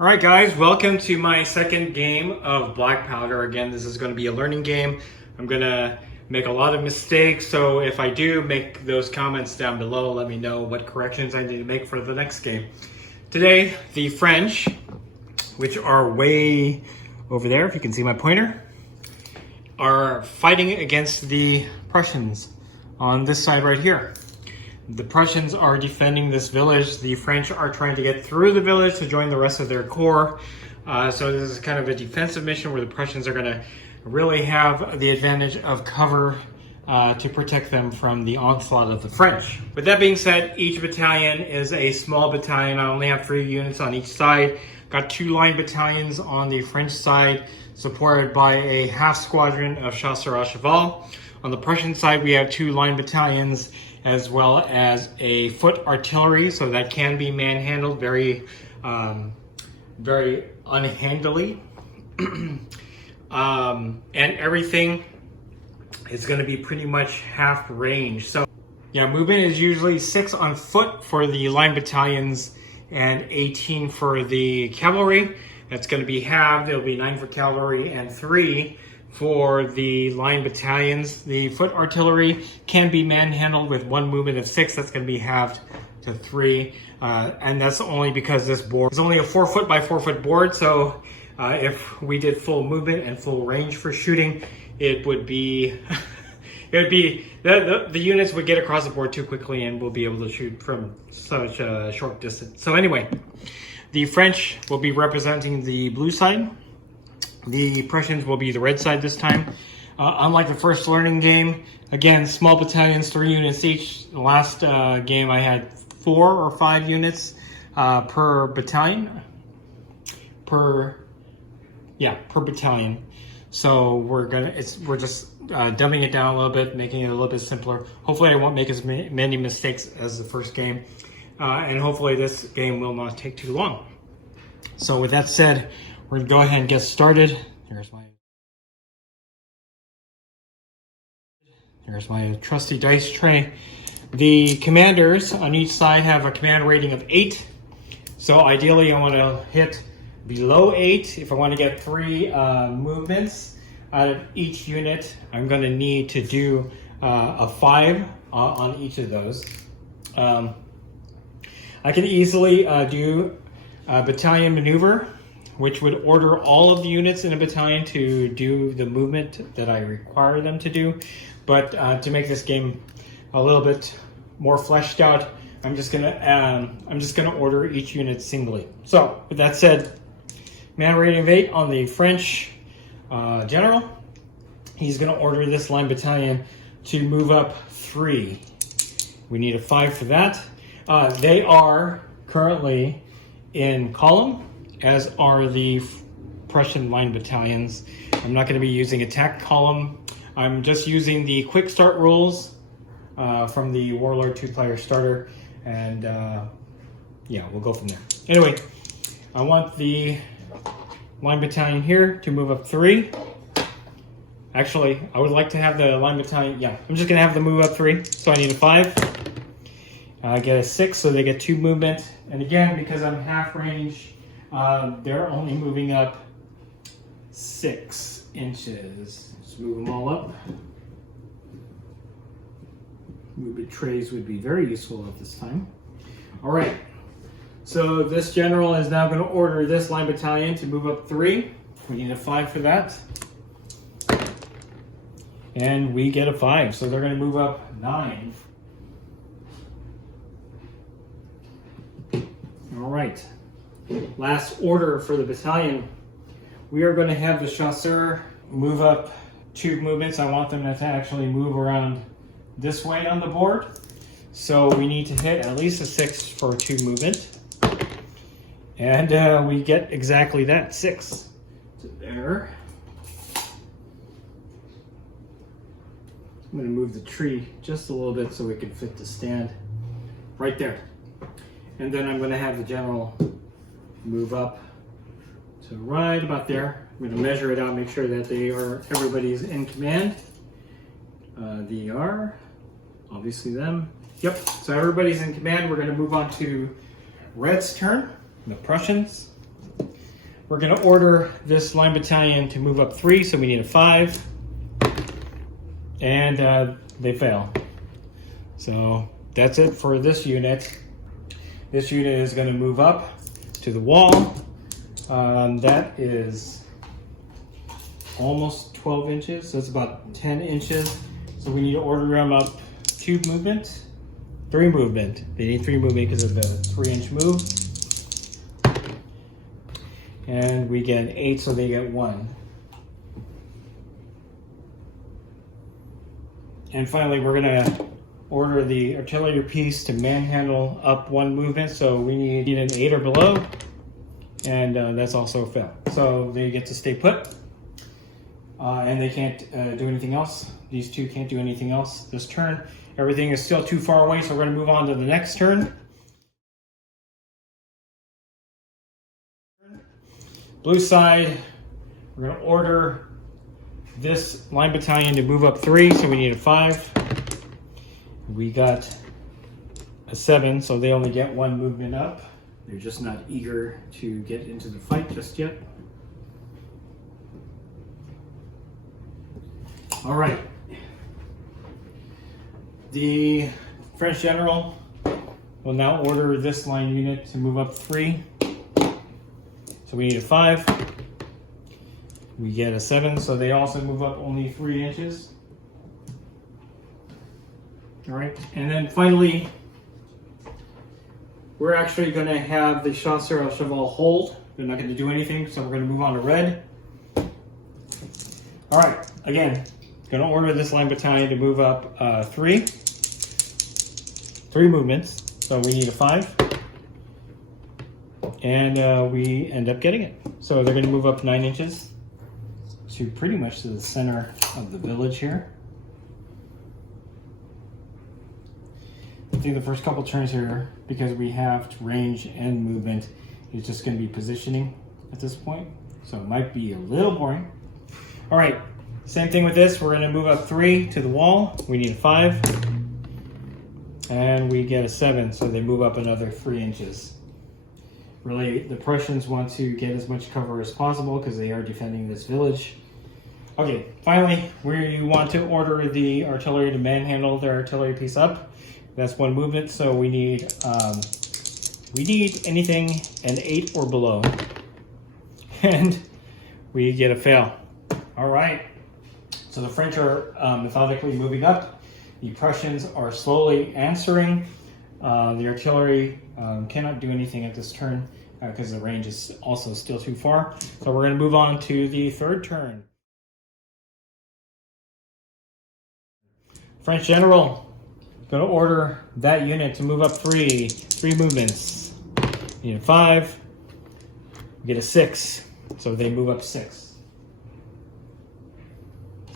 All right, guys, welcome to my second game of Black Powder. Again, this is going to be a learning game. I'm going to make a lot of mistakes, so if I do, make those comments down below. Let me know what corrections I need to make for the next game. Today, the French, which are way over there, if you can see my pointer, are fighting against the Prussians on this side right here. The Prussians are defending this village. The French are trying to get through the village to join the rest of their corps. So this is kind of a defensive mission where the Prussians are going to really have the advantage of cover to protect them from the onslaught of the French. With that being said, each battalion is a small battalion. I only have 3 units on each side. Got 2 line battalions on the French side, supported by a half squadron of chasseurs à cheval. On the Prussian side, we have 2 line battalions as well as a foot artillery, so that can be manhandled very unhandily. And everything is going to be pretty much half range. So yeah, movement is usually 6 on foot for the line battalions and 18 for the cavalry. That's going to be halved. It'll be 9 for cavalry and 3 for the line battalions. The foot artillery can be manhandled with 1 movement of 6. That's going to be halved to 3. And that's only because this board is only a 4 foot by 4 foot board. So if we did full movement and full range for shooting, it would be, the units would get across the board too quickly and we'll be able to shoot from such a short distance. So anyway, the French will be representing the blue side. The Prussians will be the red side this time. Unlike the first learning game, again, small battalions, 3 units each. The last game I had 4 or 5 units per battalion. Per battalion. So we're just dumbing it down a little bit, making it a little bit simpler. Hopefully I won't make as many mistakes as the first game. And hopefully this game will not take too long. So with that said, we're going to go ahead and get started. Here's my trusty dice tray. The commanders on each side have a command rating of 8. So ideally I want to hit below 8. If I want to get 3 movements out of each unit, I'm going to need to do a 5 on each of those. I can easily do a battalion maneuver, which would order all of the units in a battalion to do the movement that I require them to do. But to make this game a little bit more fleshed out, I'm just gonna order each unit singly. So with that said, command rating of 8 on the French general. He's gonna order this line battalion to move up 3. We need a 5 for that. They are currently in column, as are the Prussian line battalions. I'm not going to be using attack column. I'm just using the quick start rules from the Warlord 2-player starter, and yeah, we'll go from there. Anyway, I want the line battalion here to move up 3. Actually, I would like to have the line battalion, yeah, I'm just going to have them move up 3, so I need a 5. I get a 6, so they get 2 movement. And again, because I'm half range, they're only moving up 6 inches. Let's move them all up. Movement trays would be very useful at this time. All right, so this general is now going to order this line battalion to move up 3. We need a 5 for that. And we get a 5, so they're going to move up 9. All right, last order for the battalion. We are going to have the chasseur move up 2 movements. I want them to actually move around this way on the board. So we need to hit at least a 6 for 2 movement. And we get exactly that, 6. So there. I'm going to move the tree just a little bit so we can fit the stand right there. And then I'm going to have the general move up to right about there. I'm going to measure it out, make sure that everybody's in command. They are, obviously them. Yep, so everybody's in command. We're going to move on to Red's turn, the Prussians. we're going to order this line battalion to move up 3, so we need a 5. And they fail. So that's it for this unit. This unit is going to move up to the wall. That is almost 12 inches, so it's about 10 inches. So we need to order them up 2 movement, 3 movement. They need 3 movement because of the 3-inch move. And we get 8, so they get 1. And finally, we're gonna order the artillery piece to manhandle up 1 movement. So we need an 8 or below, and that's also a fail. So they get to stay put, and they can't do anything else. These 2 can't do anything else this turn. Everything is still too far away, so we're gonna move on to the next turn. Blue side, we're gonna order this line battalion to move up 3, so we need a 5. We got a 7, so they only get 1 movement up. They're just not eager to get into the fight just yet. All right. The French general will now order this line unit to move up 3. So we need a 5. We get a 7, so they also move up only 3 inches. All right, and then finally, we're actually going to have the Chasseur au Cheval hold. They're not going to do anything, so we're going to move on to red. All right, again, going to order this line battalion to move up 3 movements. So we need a 5. And we end up getting it. So they're going to move up 9 inches to pretty much to the center of the village here. I think the first couple turns here, because we have range and movement, is just going to be positioning at this point. So it might be a little boring. All right, same thing with this. We're going to move up 3 to the wall. We need a 5. And we get a 7, so they move up another 3 inches. Really, the Prussians want to get as much cover as possible because they are defending this village. Okay, finally, we want to order the artillery to manhandle their artillery piece up. That's 1 movement, so we need anything an 8 or below. And we get a fail. All right, so the French are methodically moving up. The Prussians are slowly answering. The artillery cannot do anything at this turn because the range is also still too far. So we're going to move on to the 3rd turn. French general, going to order that unit to move up 3 movements. Need a 5, we get a 6, so they move up 6.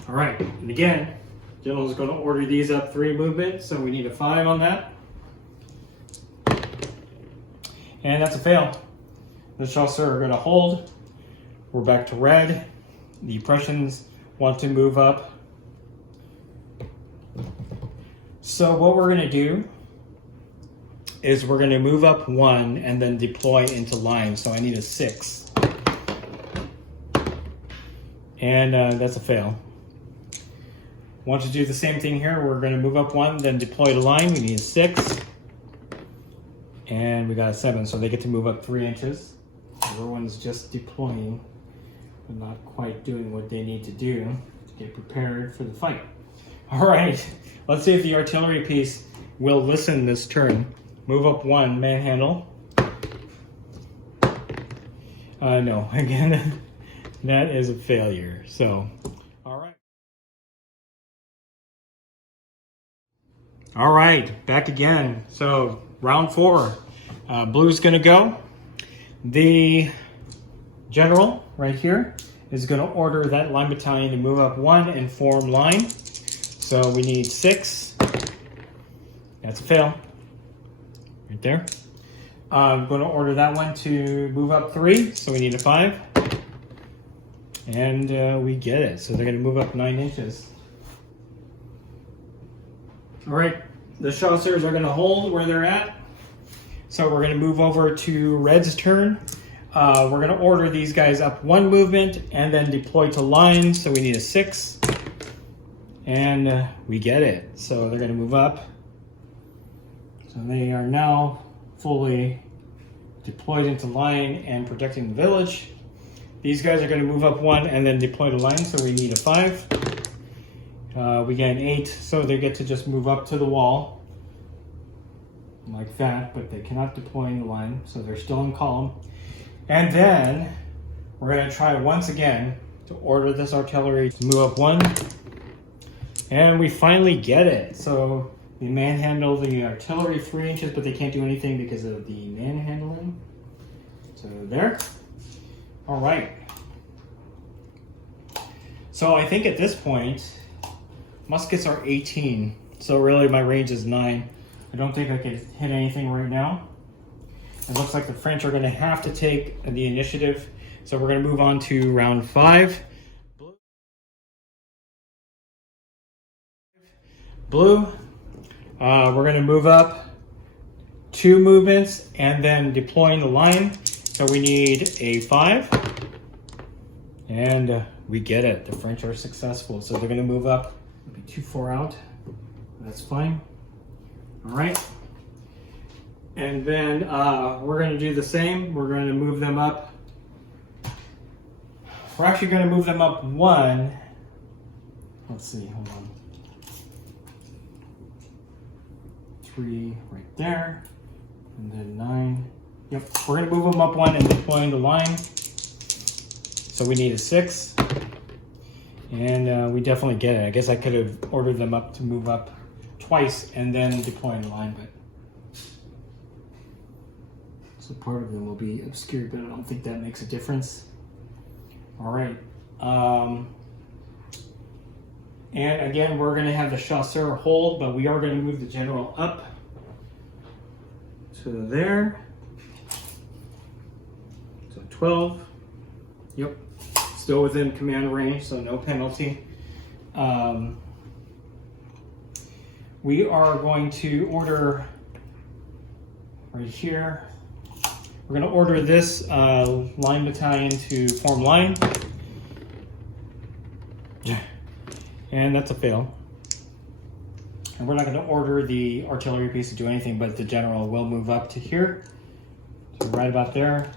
All right, and again, general is going to order these up 3 movements, so we need a 5 on that. And that's a fail. The Chasseurs are going to hold. We're back to red. The Prussians want to move up. So what we're going to do is we're going to move up 1 and then deploy into line. So I need a 6. And that's a fail. Want to do the same thing here. We're going to move up 1, then deploy to line. We need a 6. And we got a 7, so they get to move up 3 inches. Everyone's just deploying, but not quite doing what they need to do to get prepared for the fight. All right, let's see if the artillery piece will listen this turn. Move up 1, manhandle. No, again, that is a failure. So, all right. All right, back again. So round 4, blue's gonna go. The general right here is gonna order that line battalion to move up 1 and form line. So we need 6. That's a fail, right there. I'm gonna order that one to move up 3, so we need a 5. And we get it, so they're gonna move up 9 inches. All right, the Chasseurs are going to hold where they're at. So we're going to move over to red's turn. we're going to order these guys up one movement and then deploy to line. So we need a 6. And we get it. So they're going to move up. So they are now fully deployed into line and protecting the village. These guys are going to move up 1 and then deploy to line. So we need a 5. We get an 8. So they get to just move up to the wall like that, but they cannot deploy in the line. So they're still in column. And then we're going to try once again to order this artillery to move up 1. And we finally get it. So we manhandle the artillery 3 inches, but they can't do anything because of the manhandling. So there. All right. So I think at this point, muskets are 18. So really my range is 9. I don't think I can hit anything right now. It looks like the French are going to have to take the initiative. So we're going to move on to round 5. Blue, we're going to move up 2 movements and then deploying the line. So we need a 5. And we get it. The French are successful. So they're going to move up. It'll be 2-4 out. That's fine. All right. And then we're going to do the same. We're going to move them up. We're actually going to move them up 1. Let's see. Hold on. 3 right there, and then 9. Yep, we're going to move them up 1 and deploying the line. So we need a 6, and we definitely get it. I guess I could have ordered them up to move up twice and then deploying the line, but so part of them will be obscured, but I don't think that makes a difference. All right. And again, we're going to have the chasseur hold, but we are going to move the general up to there. So 12. Yep. Still within command range, so no penalty. We are going to order right here. We're going to order this line battalion to form line. And that's a fail. And we're not going to order the artillery piece to do anything, but the general will move up to here. So right about there.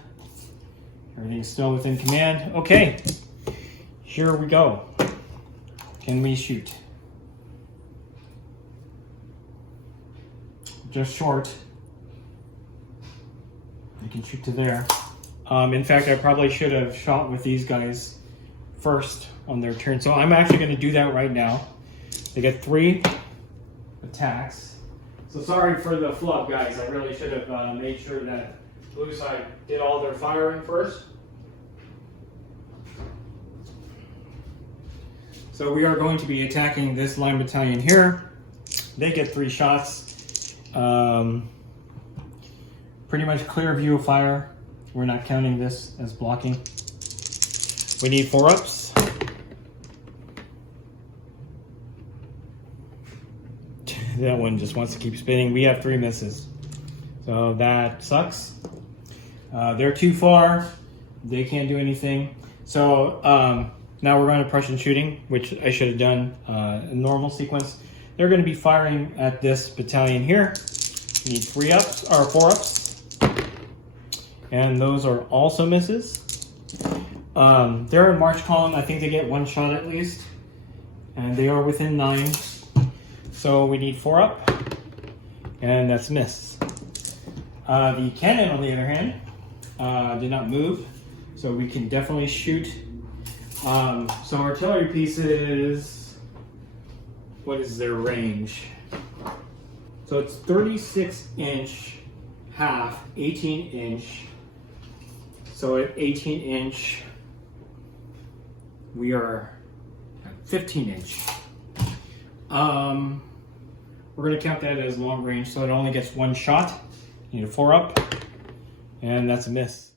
Everything's still within command. Okay, here we go. Can we shoot? Just short. You can shoot to there. In fact, I probably should have shot with these guys first on their turn. So I'm actually going to do that right now. They get 3 attacks. So sorry for the flub, guys. I really should have made sure that blue side did all their firing first. So we are going to be attacking this line battalion here. They get 3 shots. Pretty much clear view of fire. We're not counting this as blocking. We need 4 ups. That one just wants to keep spinning. We have 3 misses. So that sucks. They're too far. They can't do anything. So now we're going to Prussian shooting, which I should have done in normal sequence. They're going to be firing at this battalion here. We need 3 ups or 4 ups. And those are also misses. They're in march column. I think they get 1 shot at least. And they are within 9. So we need 4 up, and that's missed. The cannon, on the other hand, did not move, so we can definitely shoot. So artillery pieces, what is their range? So it's 36-inch, half, 18-inch. So at 18-inch, we are at 15-inch. We're going to count that as long range, so it only gets 1 shot. You need a 4 up, and that's a miss.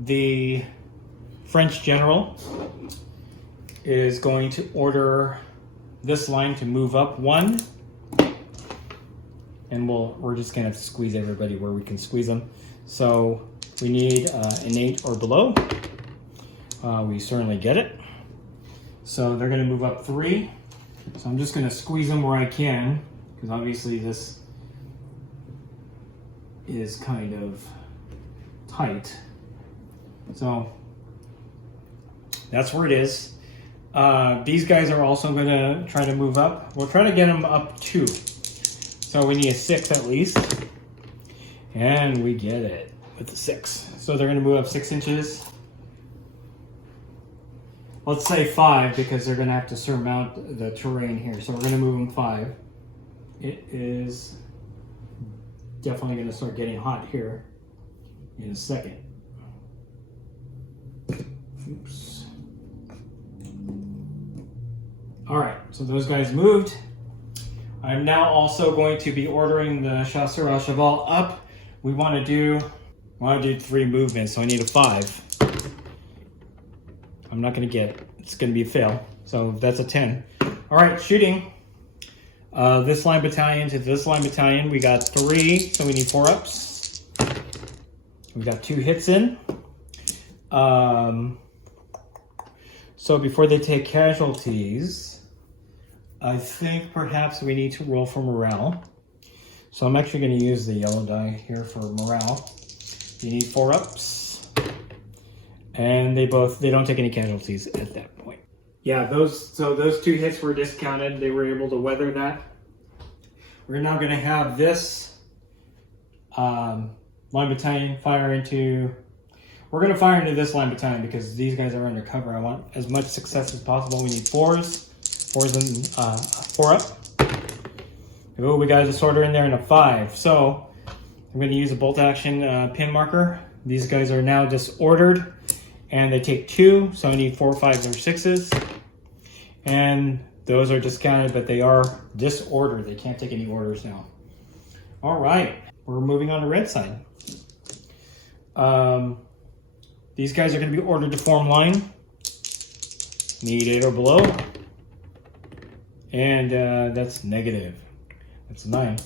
The French general is going to order this line to move up 1 and we're just gonna squeeze everybody where we can squeeze them. So we need an 8 or below. We certainly get it. So they're gonna move up 3. So I'm just gonna squeeze them where I can, because obviously this is kind of tight. So that's where it is. These guys are also gonna try to move up. We'll try to get them up 2. So we need a 6 at least. And we get it with the 6. So they're gonna move up 6 inches. Let's say 5 because they're gonna have to surmount the terrain here. So we're gonna move them 5. It is definitely gonna start getting hot here in a second. Oops. All right, so those guys moved. I'm now also going to be ordering the Chasseur à Cheval up. We want to do 3 movements, so I need a 5. I'm not going to get it. It's going to be a fail. So that's a 10. All right, shooting. This line battalion to this line battalion. We got 3, so we need 4 ups. We got 2 hits in. So before they take casualties, I think perhaps we need to roll for morale. So I'm actually going to use the yellow die here for morale. You need 4 ups. And they don't take any casualties at that point. Yeah, those 2 hits were discounted. They were able to weather that. We're now going to have this line battalion fire into... We're going to fire into this line battalion because these guys are undercover. I want as much success as possible. We need 4s. 4s and 4 up. Ooh, we got a disorder in there and a 5. So I'm going to use a bolt action pin marker. These guys are now disordered and they take 2. So I need 4, 5s, or 6s. And those are discounted, but they are disordered. They can't take any orders now. All right, we're moving on to red side. These guys are going to be ordered to form line. Need 8 or below. And that's negative. That's 9.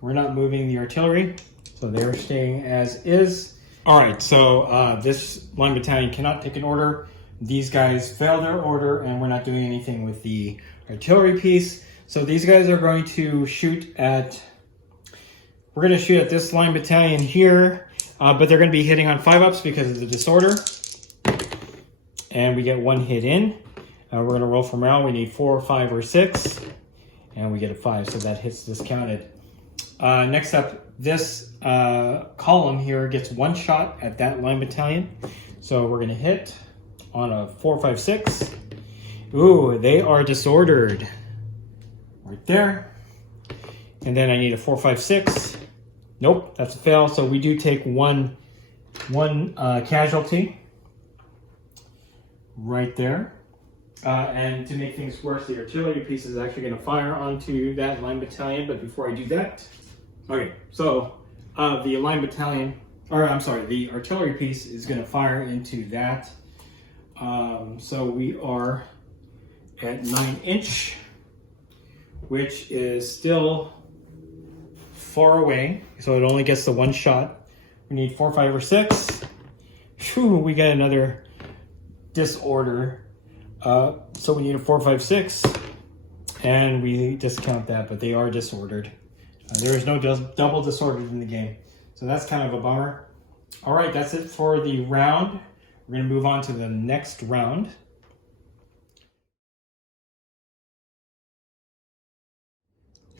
We're not moving the artillery, so they're staying as is. All right, so this line battalion cannot take an order. These guys failed their order, and we're not doing anything with the artillery piece. So these guys are going to shoot at... We're going to shoot at this line battalion here. But they're going to be hitting on 5 ups because of the disorder. And we get 1 hit in. We're going to roll for morale. We need 4, 5, or 6. And we get a 5, so that hits discounted. Next up, this column here gets 1 shot at that line battalion. So we're going to hit on a 4, 5, 6. Ooh, they are disordered. Right there. And then I need a 4, 5, 6. Nope, that's a fail. So we do take one casualty right there. And to make things worse, the artillery piece is actually going to fire onto that line battalion. But before I do that, okay, so the line battalion, or I'm sorry, the artillery piece is going to fire into that. So we are at 9-inch, which is still far away, so it only gets the 1 shot. We need 4, 5, or 6. Whew, we get another disorder. So we need a 4, 5, 6, and we discount that, but they are disordered. There is no double disordered in the game, so that's kind of a bummer. All right, that's it for the round. We're going to move on to the next round.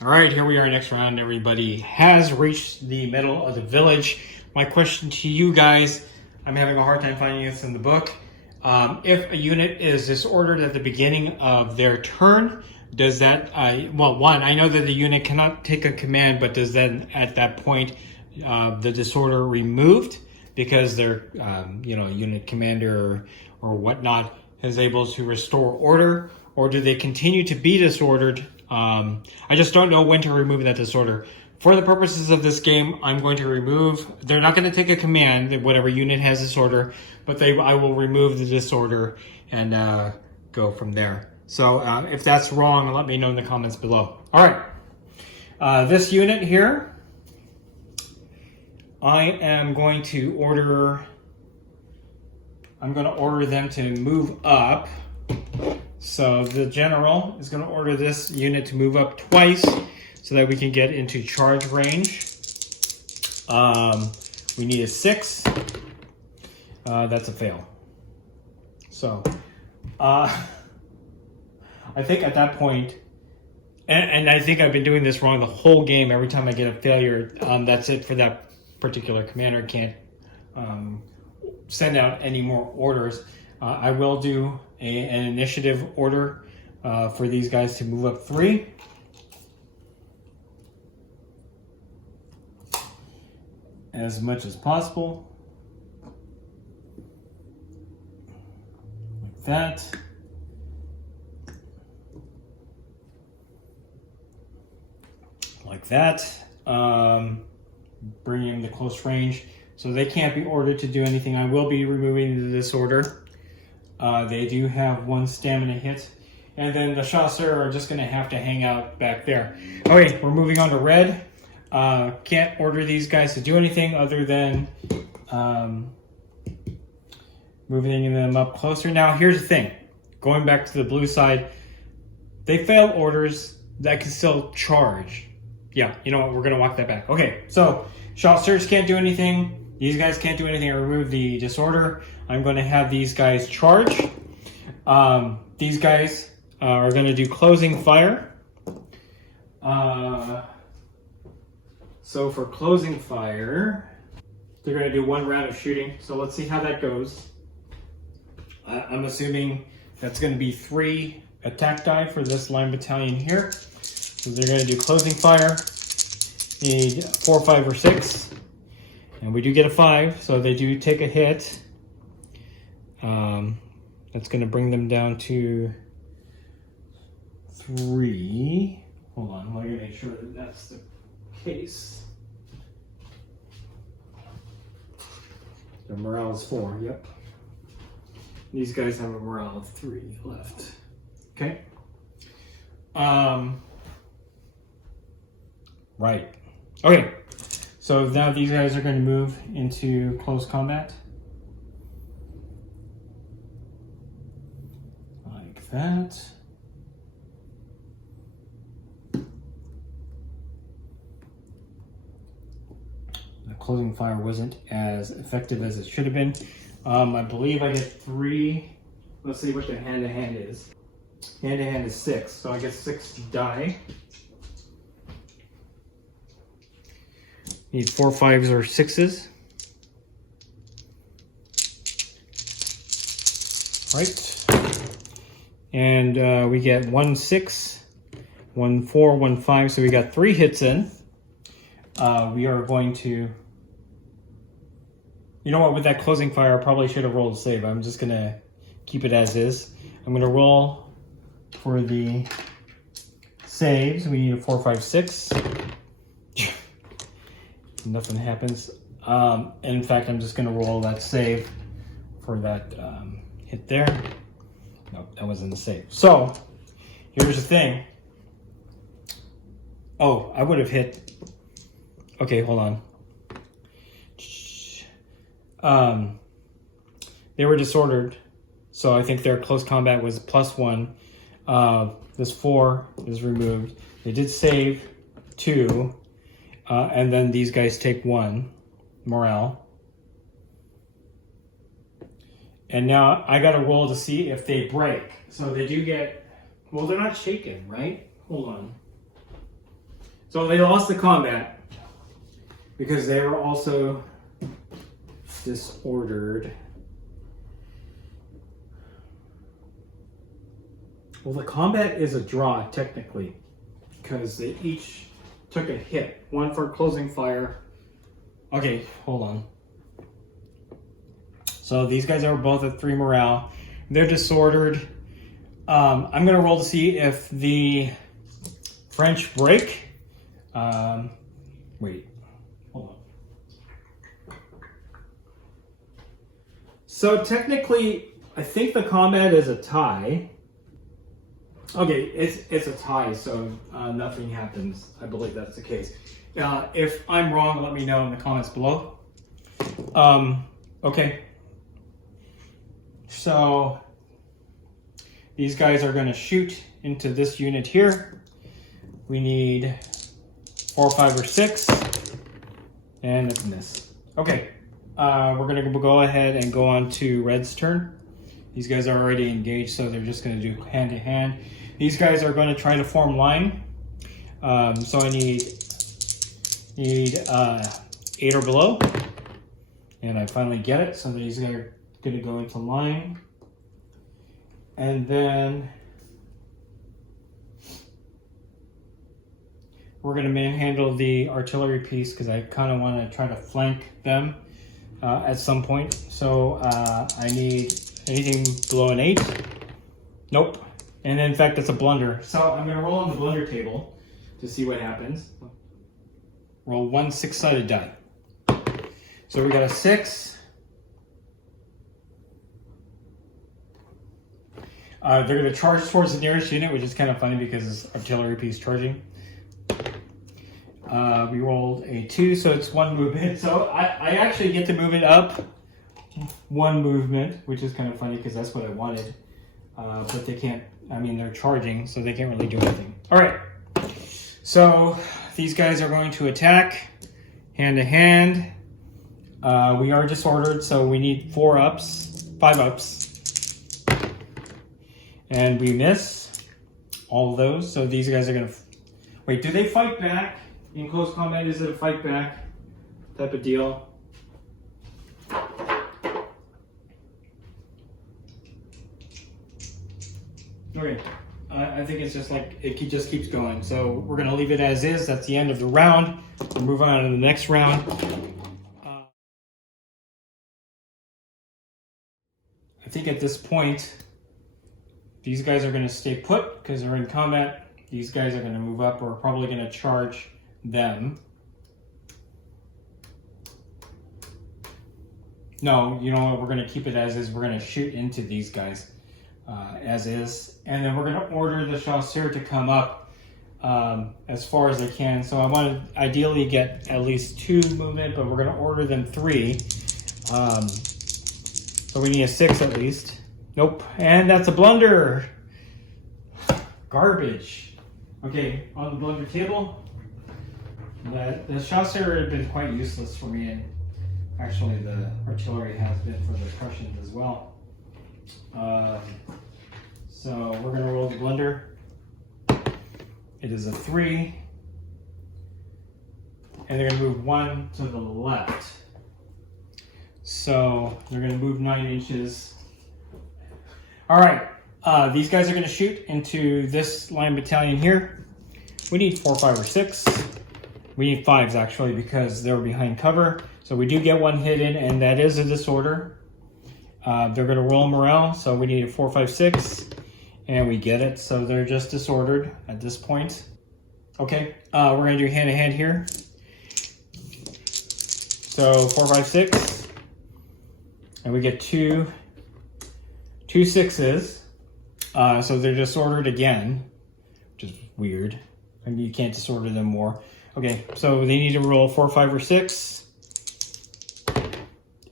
All right, here we are, next round. Everybody has reached the middle of the village. My question to you guys, I'm having a hard time finding this in the book. If a unit is disordered at the beginning of their turn, does that, well, one, I know that the unit cannot take a command, but does then at that point the disorder removed because their, unit commander or whatnot is able to restore order, or do they continue to be disordered? I just don't know when to remove that disorder. For the purposes of this game, I'm going to remove, they're not going to take a command, whatever unit has disorder, but I will remove the disorder and go from there. So if that's wrong, let me know in the comments below. All right, This unit here, I am going to order, I'm going to order them to move up. So the general is going to order this unit to move up twice so that we can get into charge range. We need a 6. That's a fail. So I think at that point, and I think I've been doing this wrong the whole game. Every time I get a failure, that's it for that particular commander. Can't send out any more orders. I will do an initiative order for these guys to move up 3. As much as possible. Like that. Like that. Bring in the close range. So they can't be ordered to do anything. I will be removing the disorder. They do have 1 stamina hit. And then the chasseurs are just going to have to hang out back there. Okay, we're moving on to red. Can't order these guys to do anything other than moving them up closer. Now, here's the thing. Going back to the blue side, they fail orders that can still charge. Yeah, you know what? We're going to walk that back. Okay, so chasseurs can't do anything. These guys can't do anything. I remove the disorder. I'm going to have these guys charge. These guys are going to do closing fire. So for closing fire, they're going to do 1 round of shooting. So let's see how that goes. I'm assuming that's going to be 3 attack die for this line battalion here. So they're going to do closing fire. Need 4, 5, or 6. And we do get a 5, so they do take a hit. That's going to bring them down to 3. Hold on, let me make sure that that's the case. The morale is 4, yep. These guys have a morale of 3 left. Okay. Right. Okay. So now these guys are going to move into close combat. Like that. The closing fire wasn't as effective as it should have been. I believe I get 3. Let's see what the hand-to-hand is. Hand-to-hand is 6, so I get 6 die. Need 4, 5s, or 6s. Right. And we get 1, 6, 1, 4, 1, 5. So we got 3 hits in. We are going to... You know what? With that closing fire, I probably should have rolled a save. I'm just going to keep it as is. I'm going to roll for the saves. We need a 4, 5, 6. Nothing happens. In fact, I'm just going to roll that save for that hit there. Nope, that wasn't the save. So, here's the thing. Oh, I would have hit... Okay, hold on. They were disordered, so I think their close combat was +1. This 4 is removed. They did save 2. And then these guys take 1 morale. And now I got to roll to see if they break. So they do get... Well, they're not shaken, right? Hold on. So they lost the combat because they were also disordered. Well, the combat is a draw, technically, because they each took a hit. 1 for closing fire. Okay, hold on. So these guys are both at 3 morale. They're disordered. I'm going to roll to see if the French break. Wait, hold on. So technically, I think the combat is a tie. Okay, it's a tie, so nothing happens. I believe that's the case. If I'm wrong, let me know in the comments below. Okay. So these guys are going to shoot into this unit here. We need 4, 5, or 6, and it's a miss. Okay, we're going to go ahead and go on to Red's turn. These guys are already engaged, so they're just going to do hand to hand. These guys are going to try to form line. So I need 8 or below, and I finally get it. So these guys are going to go into line, and then we're going to manhandle the artillery piece because I kind of want to try to flank them at some point. So I need anything below an 8. Nope. And in fact, it's a blunder. So I'm going to roll on the blunder table to see what happens. Roll 1 6-sided die. So we got a 6. They're going to charge towards the nearest unit, which is kind of funny because it's artillery piece charging. We rolled a 2, so it's 1 movement. So I actually get to move it up 1 movement, which is kind of funny because that's what I wanted. But they can't, I mean, they're charging, so they can't really do anything. All right, so these guys are going to attack hand to hand. We are disordered, so we need 5 ups. And we miss all of those, so these guys are going to... Wait, do they fight back? In close combat, is it a fight back type of deal? Okay, I think it's just like, it just keeps going. So we're gonna leave it as is. That's the end of the round. We'll move on to the next round. I think at this point, these guys are gonna stay put because they're in combat. These guys are gonna move up. We're probably gonna charge them. No, you know what? We're gonna keep it as is. We're gonna shoot into these guys. As is, and then we're going to order the chasseur to come up as far as they can. So I want to ideally get at least 2 movement, but we're going to order them 3. So we need a 6 at least. Nope, and that's a blunder. Garbage. Okay, on the blunder table, the chasseur had been quite useless for me, and actually the artillery has been for the Prussians as well. So we're going to roll the blunder. It is a 3. And they're going to move 1 to the left. So they're going to move 9 inches. All right. These guys are going to shoot into this line battalion here. We need 4, 5, or 6. We need 5s actually because they're behind cover. So we do get 1 hit in, and that is a disorder. They're going to roll morale, so we need a 4, 5, 6, and we get it. So they're just disordered at this point. Okay, we're going to do hand to hand here. So 4, 5, 6, and we get two 6s. So they're disordered again, which is weird. I mean, you can't disorder them more. Okay, so they need to roll 4, 5, or 6.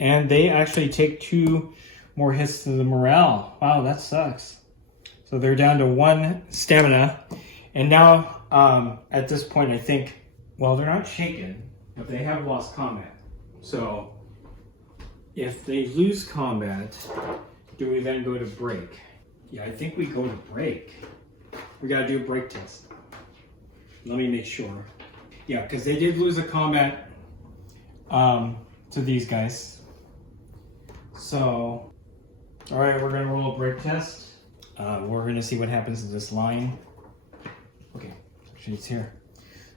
And they actually take 2 more hits to the morale. Wow, that sucks. So they're down to 1 stamina. And now, at this point, I think, well, they're not shaken, but they have lost combat. So if they lose combat, do we then go to break? Yeah, I think we go to break. We gotta do a break test. Let me make sure. Yeah, because they did lose a combat to these guys. So, all right, we're gonna roll a break test. We're gonna see what happens to this line. Okay, actually it's here.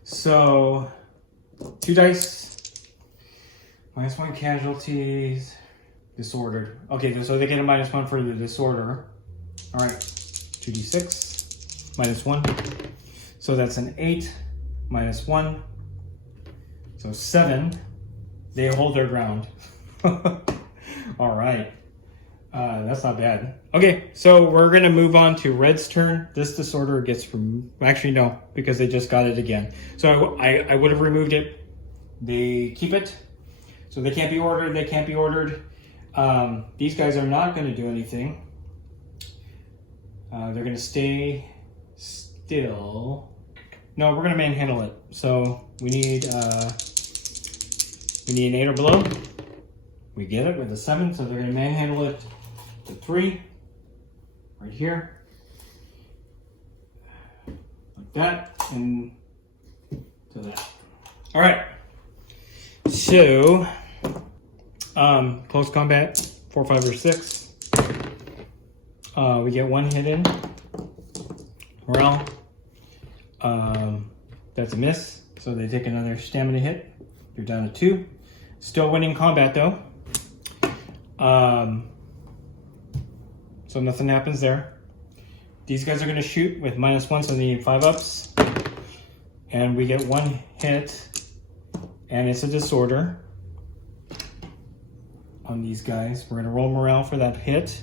So, 2 dice, -1 casualties, disordered. Okay, so they get a -1 for the disorder. All right, 2d6, -1. So that's an 8, -1. So 7. They hold their ground. All right. That's not bad. Okay, so we're gonna move on to red's turn. This disorder gets from, actually no, because they just got it again. So I would have removed it. They keep it. So they can't be ordered, they can't be ordered. These guys are not gonna do anything. They're gonna stay still. No, we're gonna manhandle it. So we need an 8 or below. We get it with a 7, so they're gonna manhandle it to 3, right here, like that, and to that. All right. So, close combat, 4, 5, or 6. We get 1 hit in. Morale. That's a miss, so they take another stamina hit. You're down to 2. Still winning combat though. So nothing happens there. These guys are going to shoot with -1, so they need 5 ups. And we get 1 hit, and it's a disorder on these guys. We're going to roll morale for that hit,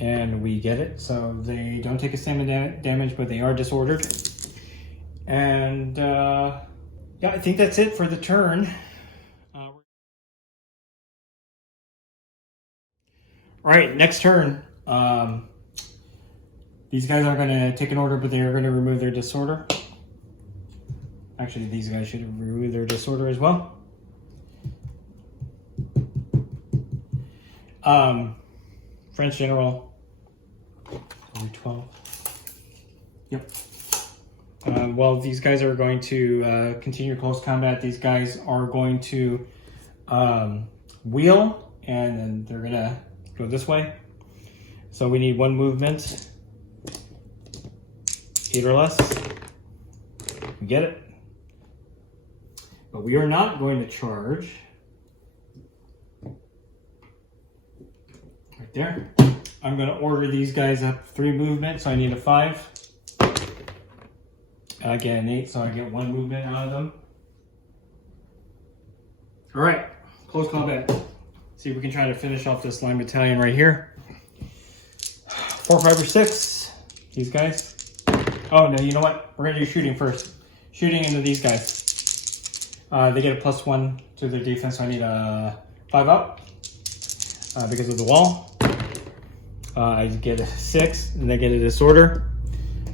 and we get it. So they don't take a stamina damage, but they are disordered. And yeah, I think that's it for the turn. All right, next turn. These guys are going to take an order, but they are going to remove their disorder. Actually, these guys should have removed their disorder as well. French general. 12. Yep. Well, these guys are going to continue close combat. These guys are going to wheel, and then they're going to go this way. So we need 1 movement, 8 or less. We get it. But we are not going to charge. Right there. I'm going to order these guys up 3 movement, so I need a 5. I get an 8, so I get 1 movement out of them. All right, close combat. See if we can try to finish off this line battalion right here. 4, 5, or 6. These guys. Oh no, you know what? We're gonna do shooting first. Shooting into these guys. They get a +1 to their defense, so I need a 5 up because of the wall. I get a 6, and they get a disorder.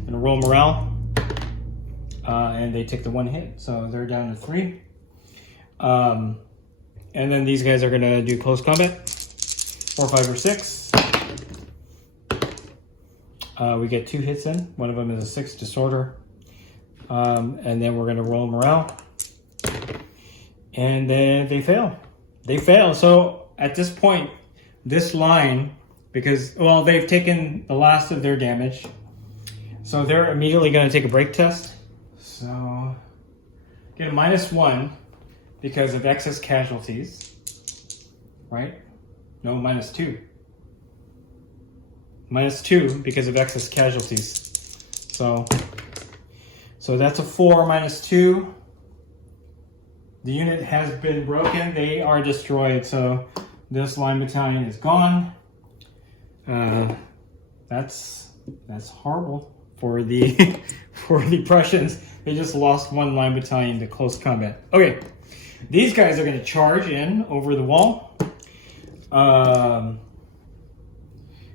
And a roll morale. And they take the 1 hit, so they're down to 3. And then these guys are going to do close combat. 4, 5, or 6. We get 2 hits in. One of them is a 6 disorder. And then we're going to roll morale. And then they fail. They fail. So at this point, this line, because, well, they've taken the last of their damage. So they're immediately going to take a break test. So get a -1 because of excess casualties, right? No, -2. -2 because of excess casualties. So that's a 4 -2. The unit has been broken. They are destroyed. So this line battalion is gone. That's horrible for the for the Prussians. They just lost 1 line battalion to close combat. Okay, these guys are going to charge in over the wall.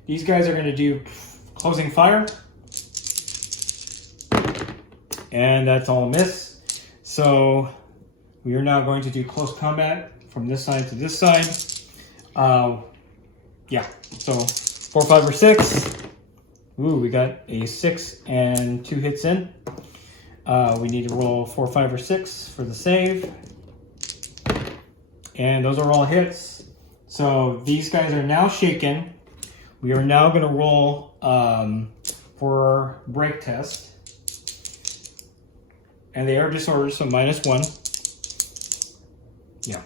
These guys are going to do closing fire. And that's all a miss. So we are now going to do close combat from this side to this side. Yeah, so 4, 5, or 6. Ooh, we got a 6 and 2 hits in. We need to roll 4, 5, or 6 for the save. And those are all hits. So these guys are now shaken. We are now going to roll for break test. And they are disordered, so -1. Yeah.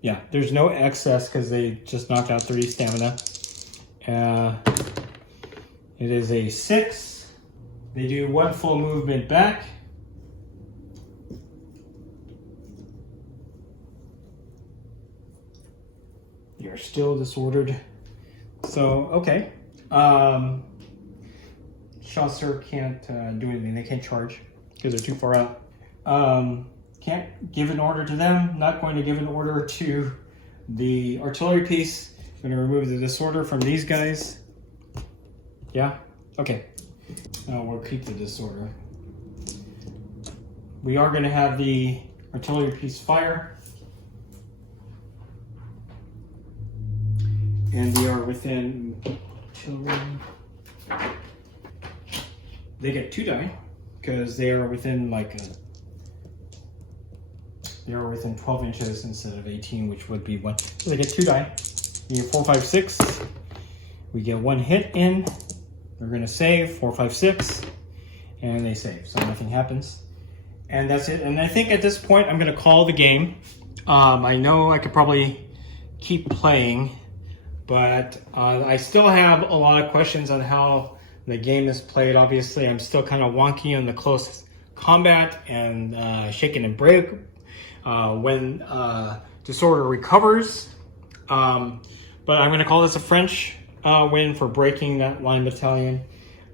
Yeah, there's no excess because they just knocked out 3 stamina. It is a 6. They do 1 full movement back. You're still disordered. So, okay. Chaucer can't do anything. They can't charge because they're too far out. Can't give an order to them. Not going to give an order to the artillery piece. I'm going to remove the disorder from these guys. Yeah? Okay. We'll keep the disorder. We are going to have the artillery piece fire. And they are within artillery. They get 2 die because they are within they are within 12 inches instead of 18, which would be 1. So they get 2 die. You get 4, 5, 6. We get 1 hit in. They're going to save 4, 5, 6, and they save, so nothing happens. And that's it. And I think at this point I'm going to call the game. I know I could probably keep playing, but I still have a lot of questions on how the game is played. Obviously, I'm still kind of wonky on the close combat and shake and break when disorder recovers. But I'm going to call this a French win for breaking that line battalion.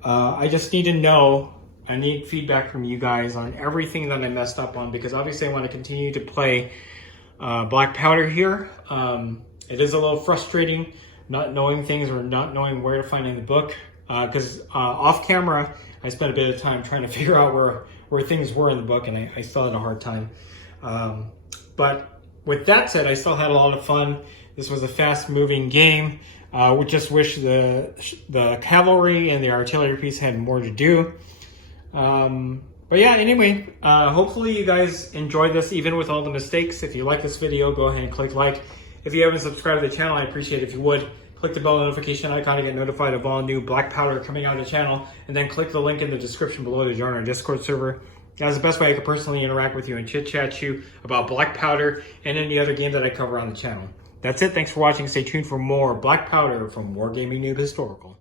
I just need to know, I need feedback from you guys on everything that I messed up on, because obviously I want to continue to play Black Powder here. It is a little frustrating not knowing things or not knowing where to find in the book, because off camera I spent a bit of time trying to figure out where things were in the book, and I still had a hard time. But with that said, I still had a lot of fun. This was a fast-moving game. We just wish the cavalry and the artillery piece had more to do. But yeah, anyway, hopefully you guys enjoyed this, even with all the mistakes. If you like this video, go ahead and click like. If you haven't subscribed to the channel, I appreciate it if you would. Click the bell notification icon to get notified of all new Black Powder coming out of the channel, and then click the link in the description below to join our Discord server. That's the best way I can personally interact with you and chit-chat you about Black Powder and any other game that I cover on the channel. That's it. Thanks for watching. Stay tuned for more Black Powder from Wargaming Noob Historical.